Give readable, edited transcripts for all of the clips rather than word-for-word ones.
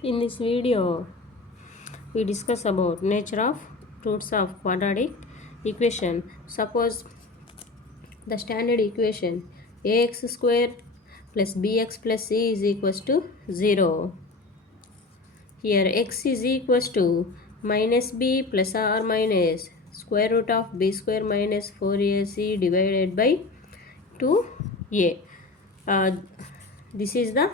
In this video, we discuss about nature of roots of quadratic equation. Suppose the standard equation ax square plus bx plus c is equals to 0. Here x is equals to minus b plus or minus square root of b square minus 4ac divided by 2a. This is the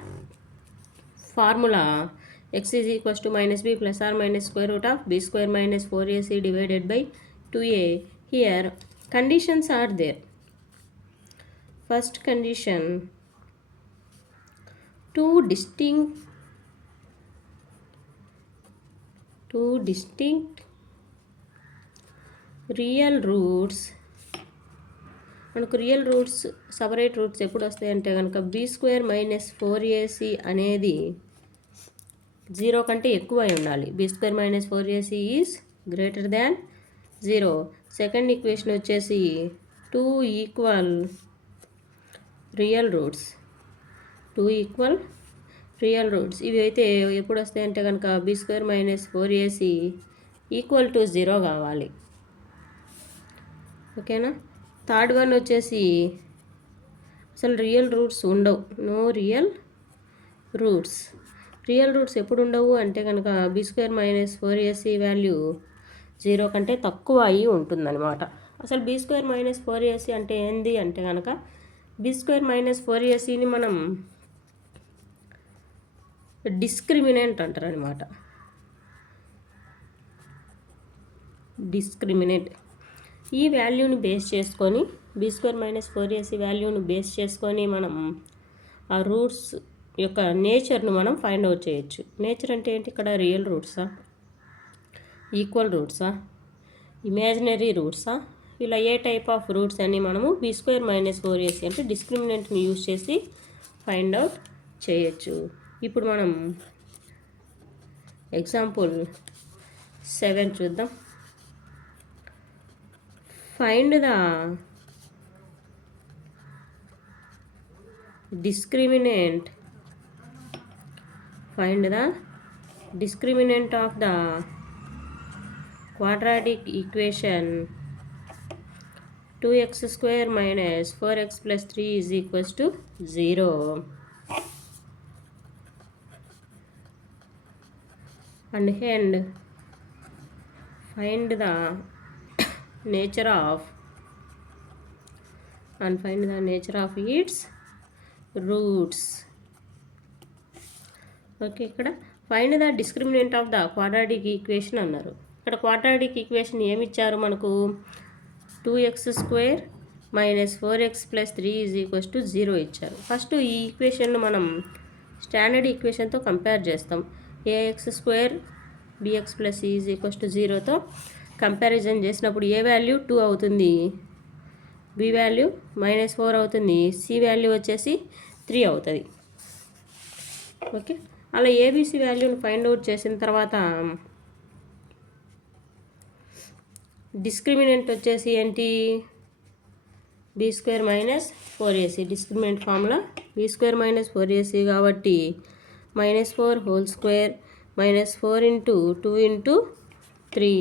formula. X is equals to minus b plus or minus square root of b square minus 4ac divided by 2a. Here conditions are there. First condition, two distinct real roots. మనకు real roots separate roots ఎప్పుడు వస్తాయంటే కనుక B square minus 4ac అనేది 0 కంటే ఎక్కువ అయి ఉండాలి. B square minus 4ac is greater than 0. Second equation వచ్చేసి టూ ఈక్వల్ రియల్ రూట్స్ ఇవి అయితే ఎప్పుడు వస్తాయంటే కనుక B square minus 4ac equal to 0 కావాలి. ఓకేనా. థర్డ్ వన్ వచ్చేసి అసలు రియల్ రూట్స్ ఉండవు. నో రియల్ రూట్స్ ఎప్పుడు ఉండవు అంటే కనుక B square minus 4ac value 0 కంటే తక్కువ అయి ఉంటుందన్నమాట. అసలు బీ స్క్వేర్ మైనస్ 4ac అంటే ఏంది అంటే కనుక బీ స్క్వేర్ మైనస్ 4acని మనం డిస్క్రిమినెంట్ అంటారు అనమాట. ఈ వాల్యూని బేస్ చేసుకొని బీ స్క్వేర్ మైనస్ 4ac వాల్యూని బేస్ చేసుకొని మనం ఆ రూట్స్ యొక్క నేచర్ను మనం ఫైండ్ అవుట్ చేయొచ్చు. నేచర్ అంటే ఏంటి? ఇక్కడ రియల్ రూట్సా, ఈక్వల్ రూట్సా, ఇమాజినరీ రూట్సా, ఇలా ఏ టైప్ ఆఫ్ రూట్స్ అని మనము బీ స్క్వేర్ మైనస్ 4ac అంటే డిస్క్రిమినెంట్ని యూజ్ చేసి ఫైండ్ అవుట్ చేయొచ్చు. ఇప్పుడు మనం ఎగ్జాంపుల్ 7 చూద్దాం. Find the discriminant of the quadratic equation 2x square minus 4x plus 3 is equals to 0. And find the nature of its roots. Okay, ఇక్కడ find the discriminant of the quadratic equation అన్నారు. ఇక్కడ quadratic equation ఏమి ఇచ్చారు మనకు? 2x square minus 4x plus 3 is equals to 0 ఇచ్చారు. First ఈ ఈక్వేషన్ను మనం స్టాండర్డ్ ఈక్వేషన్తో కంపేర్ చేస్తాం. ax square bx plus c is equals to 0తో కంపారిజన్ చేసినప్పుడు ఏ వాల్యూ 2 అవుతుంది, బి వాల్యూ -4 అవుతుంది, సి వాల్యూ వచ్చేసి 3 అవుతుంది. ఓకే, అలా ఏబిసి వాల్యూని ఫైండ్ అవుట్ చేసిన తర్వాత డిస్క్రిమినెంట్ వచ్చేసి ఏంటి? B square minus 4ac. Discriminant formula B square minus 4ac కాబట్టి -4 whole square -4 into 2 into 3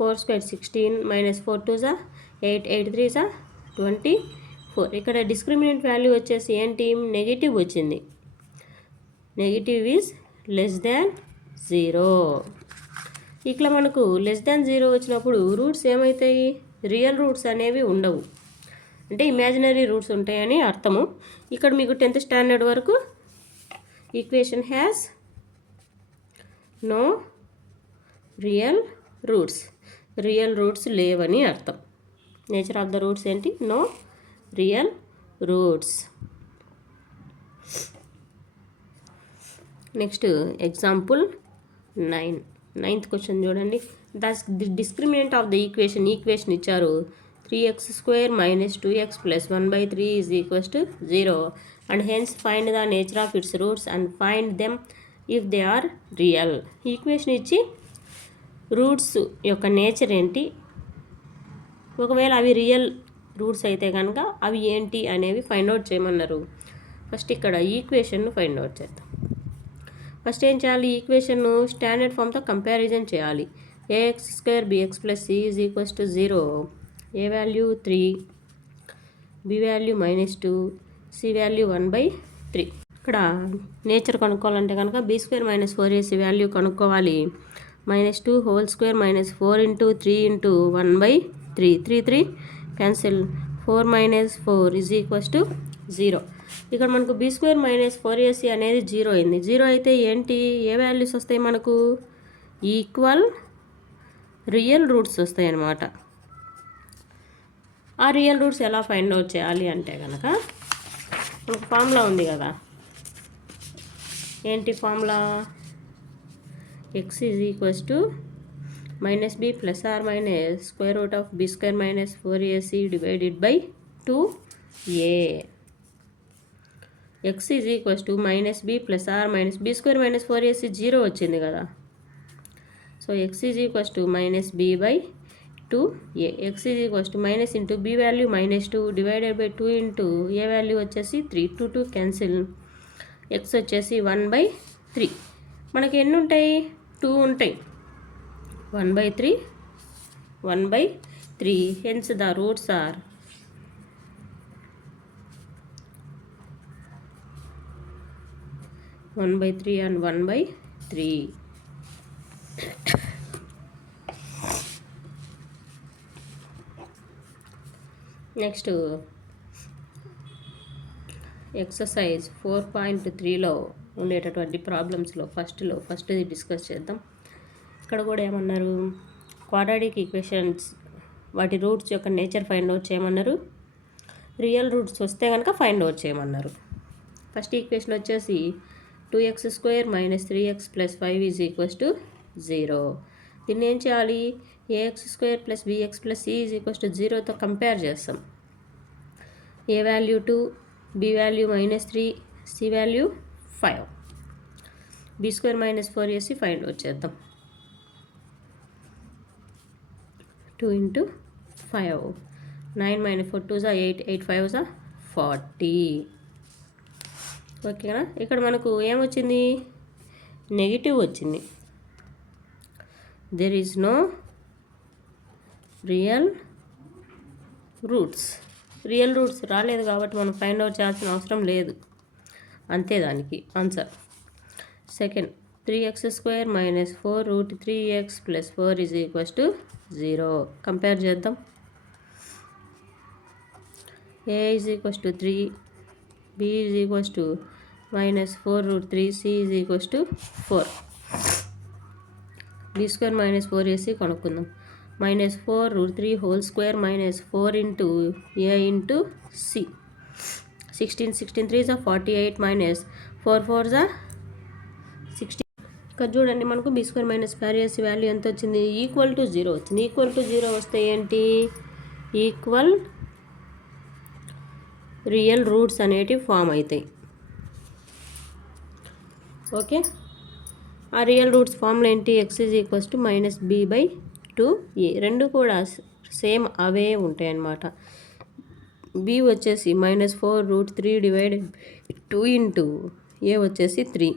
4 square 16 -4 2 జా 8 8 3 జా 24. ఇక్కడ డిస్క్రిమినెంట్ వాల్యూ వచ్చేసి ఏంటి? నెగిటివ్ వచ్చింది. Negative is less than 0. ఇట్లా మనకు లెస్ దాన్ 0 వచ్చినప్పుడు రూట్స్ ఏమవుతాయి? రియల్ రూట్స్ అనేవి ఉండవు, అంటే ఇమాజినరీ రూట్స్ ఉంటాయని అర్థము. ఇక్కడ మీకు 10th స్టాండర్డ్ వరకు equation has no real roots లేవని అర్థం. నేచర్ ఆఫ్ ద రూట్స్ ఏంటి? No real roots. Next example 9th question చూడండి. The discriminant of the equation ఇచ్చారు 3x square minus 2x plus 1/3 is equals to 0 and hence find the nature of its roots and find them if they are real. Equation ఇచ్చి roots యొక్క నేచర్ ఏంటి, ఒకవేళ అవి real roots అయితే కనుక అవి ఏంటి అనేవి ఫైండ్ అవుట్ చేయమన్నారు. ఫస్ట్ ఇక్కడ ఈక్వేషన్ను ఫైండ్ అవుట్ చేద్దాం. ఫస్ట్ ఏం చేయాలి, ఈక్వేషన్ స్టాండర్డ్ ఫామ్తో కంపారిజన్ చేయాలి. ax² bx + c = 0. a value 3, b value -2, c value 1/3. ఇక్కడ నేచర్ కనుక్కోవాలంటే కనుక b² - 4ac వాల్యూ కనుక్కోవాలి. -2² - 4 × 3 × 1/3. 3 3 క్యాన్సిల్. 4 - 4 = 0. ఇక్కడ మనకు b² - 4ac అనేది 0 అయింది. 0 అయితే ఏంటి, ఏ వాల్యూస్ వస్తాయి మనకు, ఈక్వల్ రియల్ రూట్స్ వస్తాయి అన్నమాట. ఆ రియల్ రూట్స్ ఎలా ఫైండ్ అవుట్ చేయాలి అంటే కనుక మనకు ఫార్ములా ఉంది కదా, ఏంటి formula, x - b ± (b² - 4ac) / 2a. x - b ± (b² - 4ac) 0 వచ్చింది కదా, so x -b/2a. x b value -2 / 2 a value వచ్చేసి 3. 2 2 క్యాన్సిల్. x వచ్చేసి 1/3. మనకి ఎన్ని ఉంటాయి, 2 ఉంటాయి. 1/3 1/3. Hence the roots are 1/3 and 1/3. Next exercise 4.3లో ఉండేటటువంటి ప్రాబ్లమ్స్లో ఫస్ట్ది డిస్కస్ చేద్దాం. ఇక్కడ కూడా ఏమన్నారు, క్వాడ్రాటిక్ ఈక్వేషన్స్ వాటి రూట్స్ యొక్క నేచర్ ఫైండ్ అవుట్ చేయమన్నారు. రియల్ రూట్స్ వస్తే కనుక ఫైండ్ అవుట్ చేయమన్నారు. ఫస్ట్ ఈక్వేషన్ వచ్చేసి 2x² - 3x + 5 = 0. దీన్ని ఏం చేయాలి, ax² + bx + c = 0తో కంపేర్ చేస్తాం. a value 2, b value -3, c value 5. b² - 4ac find out చేద్దాం. 2 × 5, 9 - 4 2 = 8, 8 5 = 40. ఓకేనా, ఇక్కడ మనకు ఏమొచ్చింది, నెగిటివ్ వచ్చింది. There is no real roots. Real roots రాలేదు కాబట్టి మనం ఫైండ్ అవుట్ చేయాల్సిన అవసరం లేదు, అంతే దానికి answer. Second, 3x² - 4 √3x + 4 = 0. Compare చేద్దాం. a = 3, b = -4 √3, c = 4. b² - 4ac కనుక్కుందాం. -4 √3² - 4 × a × c. 16 16 3 = 48, -4 4 = 16. ఇక్కడ చూడండి, మనకు b² - 4ac వాల్యూ ఎంత వచ్చింది, = 0 వచ్చింది. = 0 వస్తే ఏంటి, ఈక్వల్ రియల్ రూట్స్ అనేటివి ఫామ్ అవుతాయి. ఓకే, ఆ రియల్ రూట్స్ ఫామ్లో ఏంటి, x -b/2a. రెండు కూడా సేమ్ అవే ఉంటాయి అన్నమాట. b వచ్చేసి -4 √3 / 2 × a వచ్చేసి 3.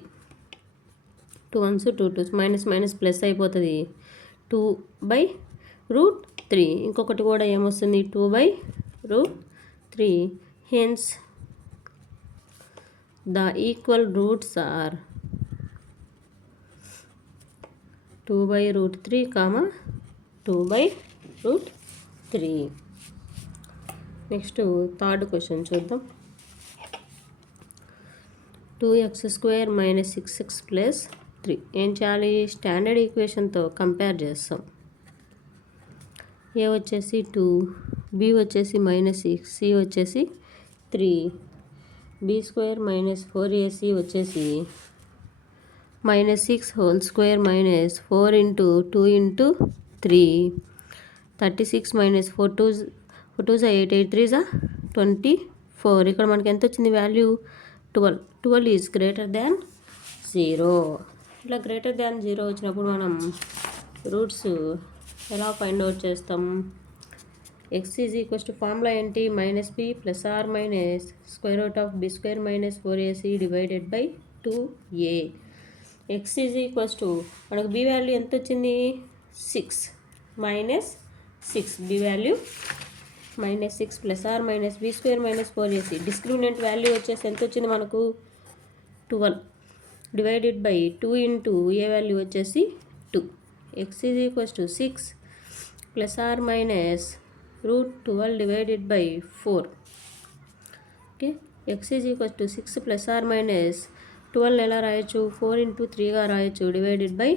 2 1s 2 2s, మైనస్ ప్లస్ అయిపోతుంది, 2/√3. ఇంకొకటి కూడా ఏమొస్తుంది, 2/√3. Hence the equal roots are 2/√3, 2/√3. Next third question చూద్దాం. 2x² - 6x + 3. ఏం చేయాలి, స్టాండర్డ్ ఈక్వేషన్తో కంపేర్ చేస్తాం. a వచ్చేసి 2, b వచ్చేసి -6, c వచ్చేసి 3. b² - 4ac వచ్చేసి -6² - 4 × 2 × 3. 36 - 4 2 = 8, 8 3 = 24. ఇక్కడ మనకి ఎంత వచ్చింది వాల్యూ, 12. 12 is greater than 0. ఇట్లా గ్రేటర్ దాన్ 0 వచ్చినప్పుడు మనం రూట్స్ ఎలా ఫైండ్ అవుట్ చేస్తాం. x ఫార్ములా ఏంటి, -b ± (b² - 4ac) / 2a. X is equals to మనకు బి వాల్యూ ఎంత వచ్చింది 6 minus 6 B value minus 6 plus or minus B square minus 4ac discriminant value వచ్చేసి ఎంత వచ్చింది మనకు 12 divided by 2 into A value వచ్చేసి 2 X is equals to 6 plus or minus root 12 divided by 4 okay X is equals to 6 plus or minus 12 ఎలా రాయొచ్చు 4 into 3గా రాయొచ్చు divided by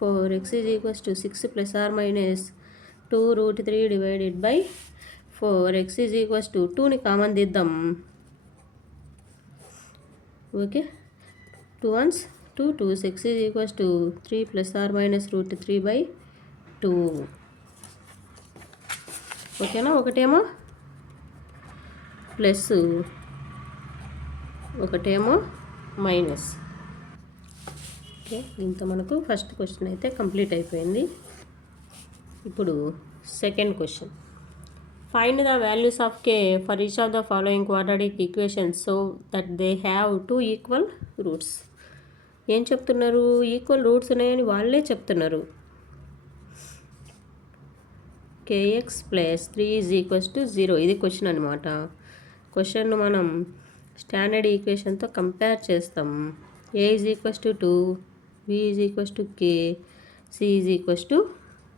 4 x is equals to 6 plus or minus 2 root 3 divided by 4 x is equals to 2ని common తీద్దాం okay 2 1s 2 2s x is equals to 3 plus or minus root 3 by 2 ఓకేనా ఒకటేమో plus ఒకటేమో minus okay దీంతో మనకు first question అయితే complete అయిపోయింది ఇప్పుడు second question find the values of k for each of the following quadratic equations so that they have 2 equal roots ఏం చెప్తున్నారు ఈక్వల్ రూట్స్ ఉన్నాయని వాళ్ళే చెప్తున్నారు kx plus 3 is equals to 0 ఇది క్వశ్చన్ అనమాట క్వశ్చన్ను మనం స్టాండర్డ్ ఈక్వేషన్తో కంపేర్ చేస్తాం a is equals to 2 b is equals to k c is equals to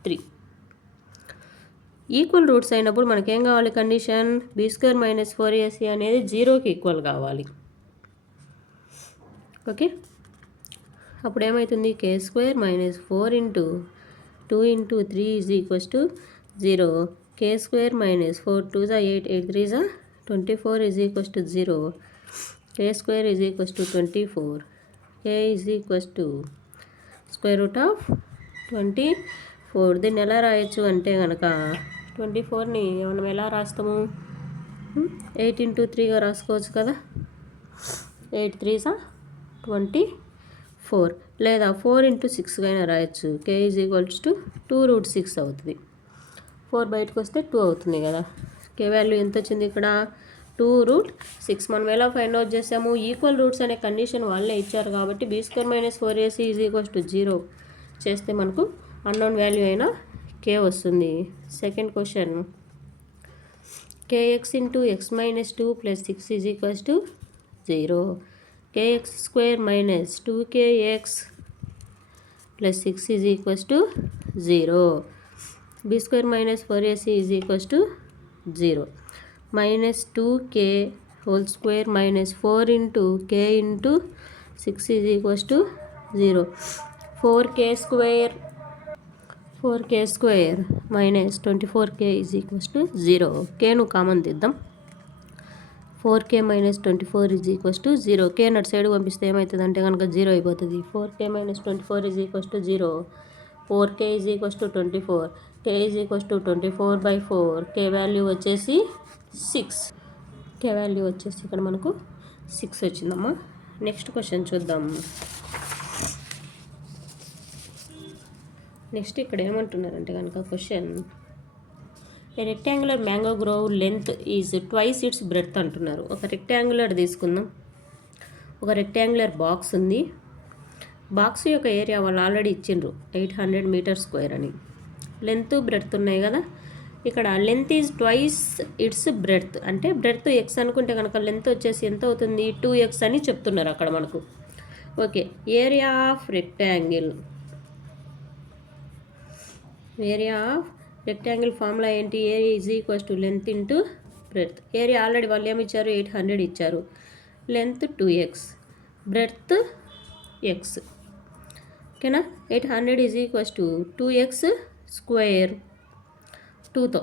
3 equal roots అయినప్పుడు మనకేం కావాలి condition be square minus 4ac అనేది 0కి ఈక్వల్ కావాలి ఓకే అప్పుడు ఏమవుతుంది k square minus 4 into 2 into 3 is equals to 0 k square minus 4 2s are 8 8 3s are 24 is equals to 0 k square is equals to 24 k is equals to square root of 24 దీన్ని ఎలా రాయొచ్చు అంటే కనుక 24ని మనం ఎలా రాస్తాము 8 ఇంటూ 3గా రాసుకోవచ్చు కదా 8 3s are 24 లేదా 4 ఇంటూ 6గా అయినా రాయొచ్చు k is equals to 2 root 6 అవుతుంది 4 బయటకు వస్తే 2 అవుతుంది కదా కే వాల్యూ ఎంత వచ్చింది ఇక్కడ 2 రూట్ 6 మనం ఎలా ఫైండ్ అవుట్ చేసాము ఈక్వల్ రూట్స్ అనే కండిషన్ వాళ్ళే ఇచ్చారు కాబట్టి b square minus 4ac is equals to 0 చేస్తే మనకు అన్నోన్ వాల్యూ అయినా కే వస్తుంది second question kx into x minus 2 plus 6 is equals to 0 kx square minus 2kx plus 6 is equals to 0 b square minus 4ac is equals to 0 minus 2k whole square minus 4 into k into 6 is equals to 0 4k square minus 24k is equals to 0 k ను common తీద్దాం 4k minus 24 is equals to 0 k నట్ side పంపిస్తే ఏమవుతుంది అంటే కనుక 0 అయిపోతుంది 4k minus 24 is equals to 0 4k is equals to 24 k is equals to 24 by 4 k value వచ్చేసి 6 k value వచ్చేసి ఇక్కడ మనకు 6 వచ్చిందమ్మా నెక్స్ట్ క్వశ్చన్ చూద్దాం నెక్స్ట్ ఇక్కడ ఏమంటున్నారంటే కనుక question a rectangular mango grove length is twice it's breadth అంటున్నారు ఒక రెక్టాంగులర్ తీసుకుందాం ఒక రెక్టాంగులర్ బాక్స్ ఉంది బాక్స్ యొక్క ఏరియా వాళ్ళు ఆల్రెడీ ఇచ్చిండ్రు 800 మీటర్ స్క్వేర్ అని లెంత్ బ్రెడ్త్ ఉన్నాయి కదా ఇక్కడ length is twice it's breadth అంటే బ్రెడ్త్ ఎక్స్ అనుకుంటే కనుక లెంత్ వచ్చేసి ఎంత అవుతుంది 2x అని చెప్తున్నారు అక్కడ మనకు okay area of rectangle formula ఏంటి area is equals to length into breadth area already వాళ్ళు ఏమి ఇచ్చారు 800 ఇచ్చారు లెంత్ 2x బ్రెడ్త్ x ఓకేనా 800 is equals to 2x square 2తో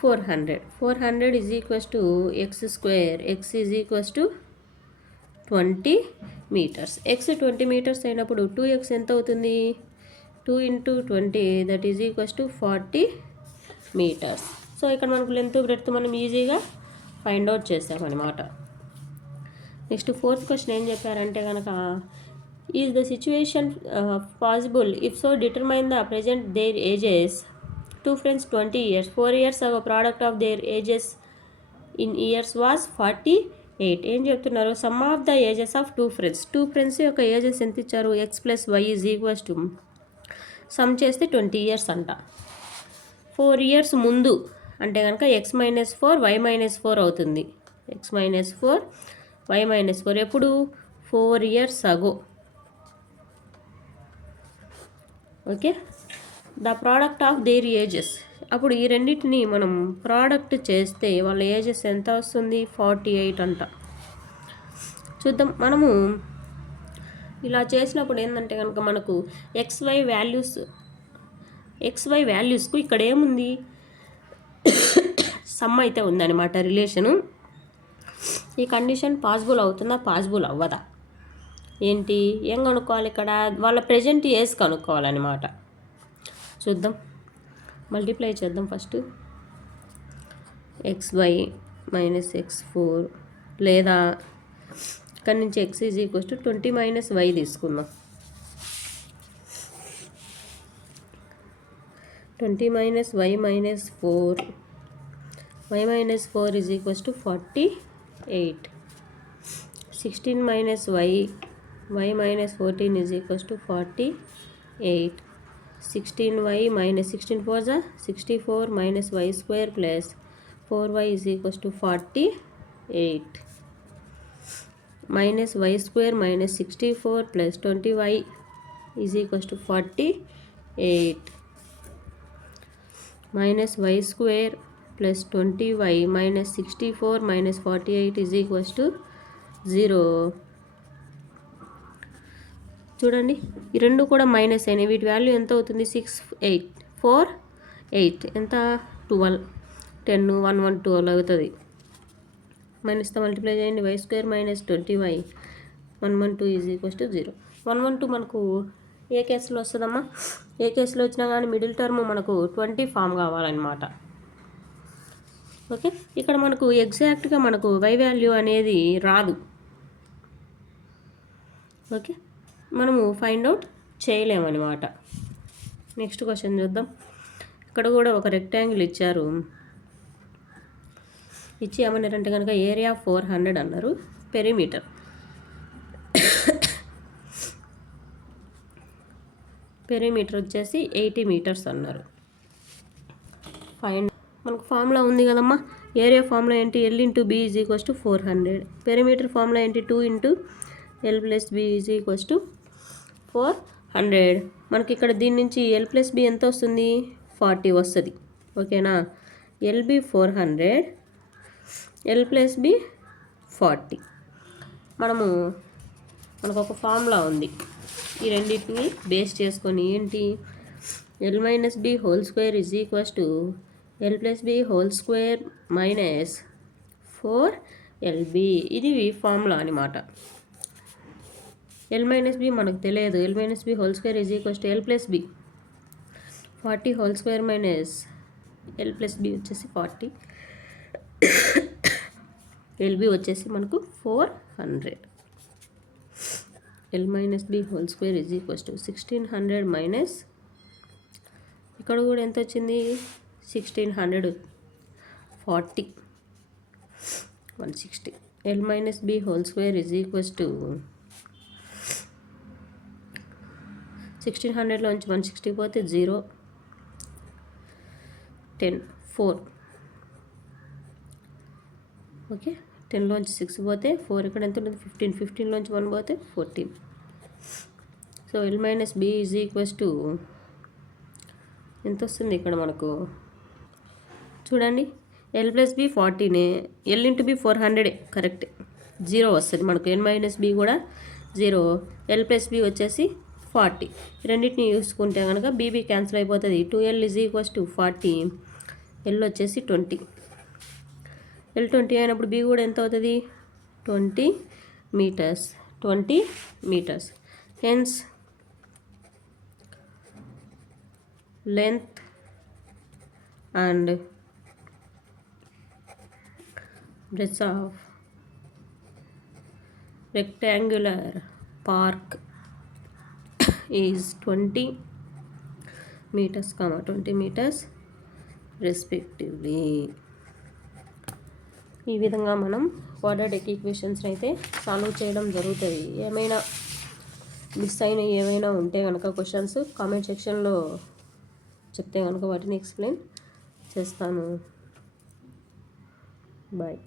400 is equals to x square x is equals to 20 meters x 20 meters అయినప్పుడు 2x ఎంత అవుతుంది 2 into 20 that is equals to 40 meters so ఇక్కడ మనకు లెంత్ బ్రెడ్త్ మనం ఈజీగా find out చేసామన్నమాట నెక్స్ట్ ఫోర్త్ క్వశ్చన్ ఏం చెప్పారంటే కనుక is the situation possible if so determine the present their ages 2 friends 20 years 4 years ago product of their ages in years was 40 8. ఏం చెప్తున్నారు? Some of the ages of two friends యొక్క ages ఎంత ఇచ్చారు? x + y = some చేస్తే 20 years అంట. 4 years ముందు అంటే కనుక x - 4 y - 4 అవుతుంది. x - 4 y - 4 ఎప్పుడు? 4 years ago. Okay, the product of their ages. అప్పుడు ఈ రెండింటిని మనం ప్రోడక్ట్ చేస్తే వాళ్ళ ఏజెస్ ఎంత వస్తుంది? 48 అంట. చూద్దాం. మనము ఇలా చేసినప్పుడు ఏంటంటే కనుక మనకు XY వాల్యూస్కు ఇక్కడ ఏముంది? సమ్ అయితే ఉందన్నమాట రిలేషను. ఈ కండిషన్ పాసిబుల్ అవుతుందా? పాసిబుల్ అవ్వదా? ఏంటి ఏం కనుక్కోవాలి ఇక్కడ? వాళ్ళ ప్రెజెంట్ ఏజ్ కనుక్కోవాలన్నమాట. చూద్దాం, మల్టిప్లై చేద్దాం ఫస్ట్. xy - x4 లేదా ఇక్కడ నుంచి x = 20 - y తీసుకుందాం. 20 - y - 4 y - 4 = 48. 16 - y y - 14 = 48. 16y - 16 4 64 - y² + 4y = 48. -y² - 64 + 20y = 48. -y² + 20y - 64 - 48 = 0. చూడండి, ఈ రెండు కూడా మైనస్ అయినాయి. వీటి వాల్యూ ఎంత అవుతుంది? 6 8 4 8 ఎంత? 12 10 1 1 12 అవుతుంది. మైనస్తో మల్టిప్లై చేయండి. y² - 20y 112 = 0. 112 మనకు ఏ కేసులో వస్తుందమ్మా? ఏ కేసులో వచ్చినా కానీ మిడిల్ టర్మ్ మనకు 20 ఫామ్ కావాలన్నమాట. ఓకే, ఇక్కడ మనకు ఎగ్జాక్ట్గా మనకు y వాల్యూ అనేది రాదు. ఓకే, మనము ఫైండ్ అవుట్ చేయలేమన్నమాట. నెక్స్ట్ క్వశ్చన్ చూద్దాం. ఇక్కడ కూడా ఒక రెక్టాంగిల్ ఇచ్చారు. ఇచ్చి ఏమన్నారంటే కనుక ఏరియా 400 అన్నారు. పెరిమీటర్ వచ్చేసి 80 meters అన్నారు. ఫైండ్ మనకు ఫార్ములా ఉంది కదమ్మా. ఏరియా ఫార్ములా ఏంటి? L × B = 400. పెరిమీటర్ ఫార్ములా ఏంటి? 2 × L + B = 400. మనకి ఇక్కడ దీని నుంచి L + B ఎంత వస్తుంది? 40 వస్తుంది. ఓకేనా? LB 400, L + B 40. మనకు ఒక ఫార్ములా ఉంది. ఈ రెండింటిని బేస్ చేసుకొని ఏంటి? L - B² = L + B² - 4LB. ఇది ఫార్ములా అనమాట. L - B మనకు తెలియదు. L - B² = L + B. 40² - L + B వచ్చేసి 40. LB వచ్చేసి మనకు 400. L - B² = 1600 ఇక్కడ కూడా ఎంత వచ్చింది? 1600 40 160. L - B² = 1600లోంచి 160 పోతే 0 10 4. ఓకే, 10లోంచి 6 పోతే 4. ఇక్కడ ఎంత ఉంటుంది? 15. 15లోంచి 1 పోతే 14. సో L - B = ఎంత వస్తుంది ఇక్కడ మనకు? చూడండి, L + B 40నే, L × B 400 correct. 0 వస్తుంది మనకు. L - B కూడా 0, L + B వచ్చేసి 40. రెండింటిని చూసుకుంటే కనుక BB క్యాన్సిల్ అయిపోతుంది. 2L = 40, L వచ్చేసి 20. L 20 అయినప్పుడు B కూడా ఎంత అవుతుంది? 20 meters. Hence length and breadth of rectangular park is 20 meters respectively. ఈ విధంగా మనం క్వాడ్రాటిక్ ఈక్వేషన్స్ని అయితే సాల్వ్ చేయడం జరుగుతుంది. ఏమైనా మిస్ అయిన ఏమైనా ఉంటే కనుక క్వశ్చన్స్ కామెంట్ సెక్షన్లో చెప్తే కనుక వాటిని ఎక్స్ప్లెయిన్ చేస్తాను. బాయ్.